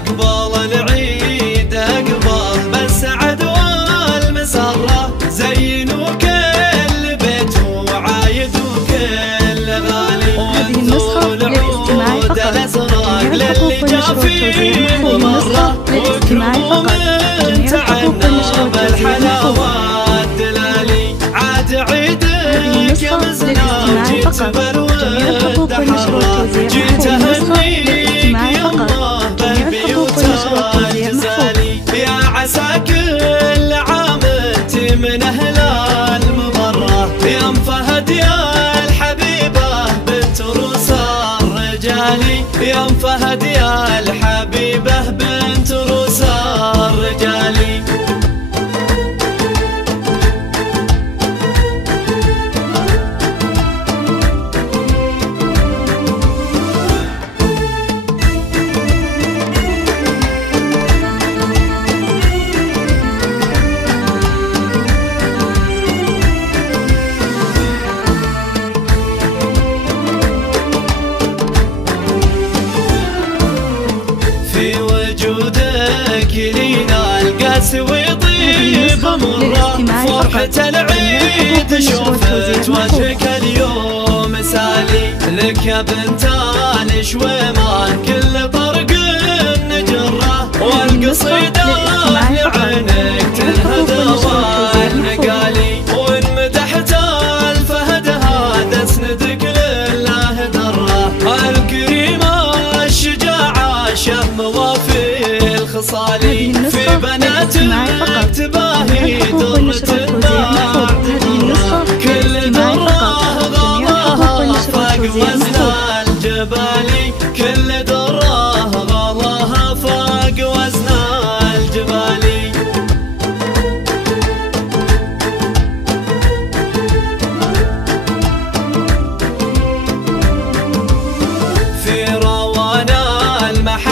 أقبل العيد أقبل بالسعد والمسرة، زينوا كل بيت وعايد وكل غالي. هذه النسخة للاستماع فقط، جميع الحقوق والنشر والتوزيع محفوظة. للاستماع فقط، جميع الحقوق والنشر والتوزيع محفوظة. عاد عيدك يا النسخة مزنا جيت بالود حرة، جيت أهنيك يمه بالبيوت الجزالي. يا عسى كل عام انت من أهل المبرة، يا ام فهد يا الحبيبة بنت روس الرجالي. يا ام فهد يا الحبيبة بنت روس الرجالي. وجودك لينا القاس ويطيب مرة، فرحة العيد شوفت وجهك اليوم سالي. لك يا بنت الشويمان كل طرق نجرة، والقصيدة لعينك تنهدى والنقالي. وإن مدحت الفهد هذا اسندك لله درة، الكريمة الشجاعة شهم وفي الخصالي. في بناتك تباهي درة بعد درة، كل درة غلاها فاق وزن الجبالي. كل درة غلاها فاق وزن الجبالي. في روانا المحل